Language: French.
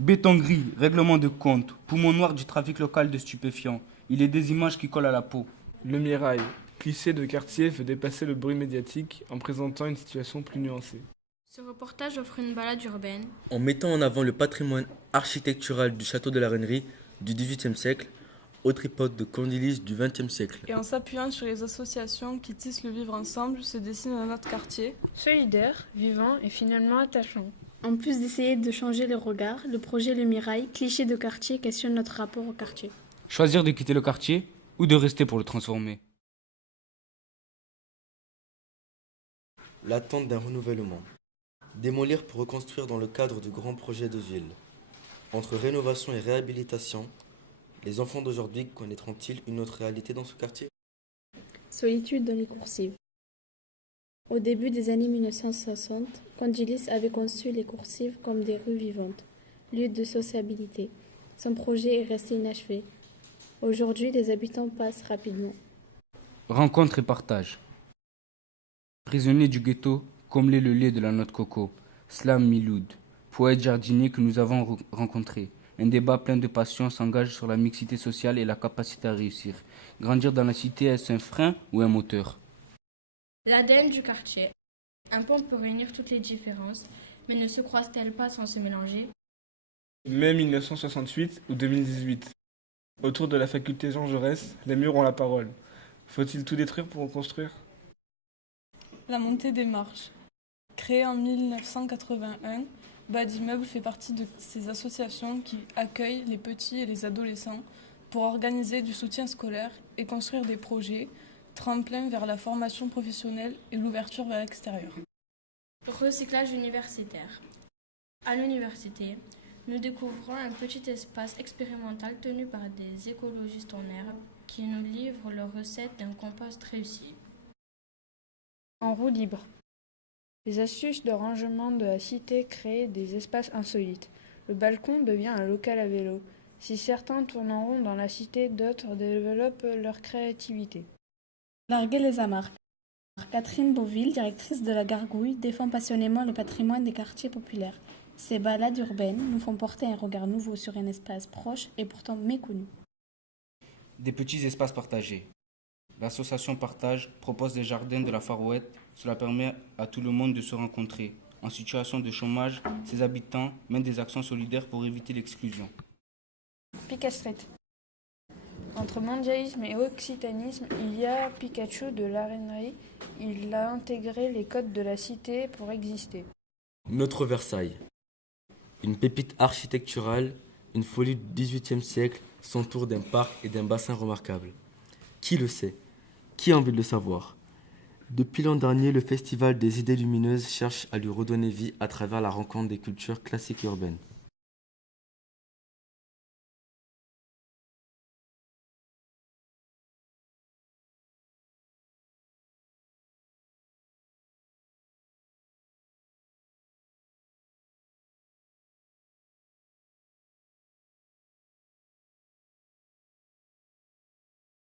Béton gris, règlement de compte, poumon noir du trafic local de stupéfiants. Il est des images qui collent à la peau. Le Mirail, cliché de quartier, veut dépasser le bruit médiatique en présentant une situation plus nuancée. Ce reportage offre une balade urbaine. En mettant en avant le patrimoine architectural du château de la Rennerie du XVIIIe siècle au tripode de Condilis du XXe siècle. Et en s'appuyant sur les associations qui tissent le vivre ensemble, se dessine un autre quartier. Solidaire, vivant et finalement attachant. En plus d'essayer de changer le regard, le projet Le Mirail, cliché de quartier, questionne notre rapport au quartier. Choisir de quitter le quartier ou de rester pour le transformer. L'attente d'un renouvellement. Démolir pour reconstruire dans le cadre de grands projets de ville. Entre rénovation et réhabilitation, les enfants d'aujourd'hui connaîtront-ils une autre réalité dans ce quartier? Solitude dans les coursives. Au début des années 1960, Condilis avait conçu les coursives comme des rues vivantes, lieux de sociabilité. Son projet est resté inachevé. Aujourd'hui, les habitants passent rapidement. Rencontre et partage. Prisonnier du ghetto, comme l'est le lait de la noix de coco. Slam Miloud, poète jardinier que nous avons rencontré. Un débat plein de passion s'engage sur la mixité sociale et la capacité à réussir. Grandir dans la cité, est-ce un frein ou un moteur? L'ADN du quartier. Un pont peut réunir toutes les différences, mais ne se croisent-elles pas sans se mélanger? Mai 1968 ou 2018. Autour de la faculté Jean Jaurès, les murs ont la parole. Faut-il tout détruire pour reconstruire? La montée des marches. Créée en 1981, Bas d'immeuble fait partie de ces associations qui accueillent les petits et les adolescents pour organiser du soutien scolaire et construire des projets, tremplins vers la formation professionnelle et l'ouverture vers l'extérieur. Recyclage universitaire. À l'université, nous découvrons un petit espace expérimental tenu par des écologistes en herbe qui nous livrent leurs recettes d'un compost réussi. En roue libre. Les astuces de rangement de la cité créent des espaces insolites. Le balcon devient un local à vélo. Si certains tournent en rond dans la cité, d'autres développent leur créativité. Larguer les amarres. Catherine Beauville, directrice de la Gargouille, défend passionnément le patrimoine des quartiers populaires. Ces balades urbaines nous font porter un regard nouveau sur un espace proche et pourtant méconnu. Des petits espaces partagés. L'association Partage propose des jardins de la Farouette. Cela permet à tout le monde de se rencontrer. En situation de chômage, ses habitants mènent des actions solidaires pour éviter l'exclusion. Pika Street. Entre mondialisme et occitanisme, il y a Pikachu de la Rennerie. Il a intégré les codes de la cité pour exister. Notre Versailles. Une pépite architecturale, une folie du XVIIIe siècle s'entoure d'un parc et d'un bassin remarquables. Qui le sait? Qui a envie de le savoir? Depuis l'an dernier, le Festival des idées lumineuses cherche à lui redonner vie à travers la rencontre des cultures classiques et urbaines.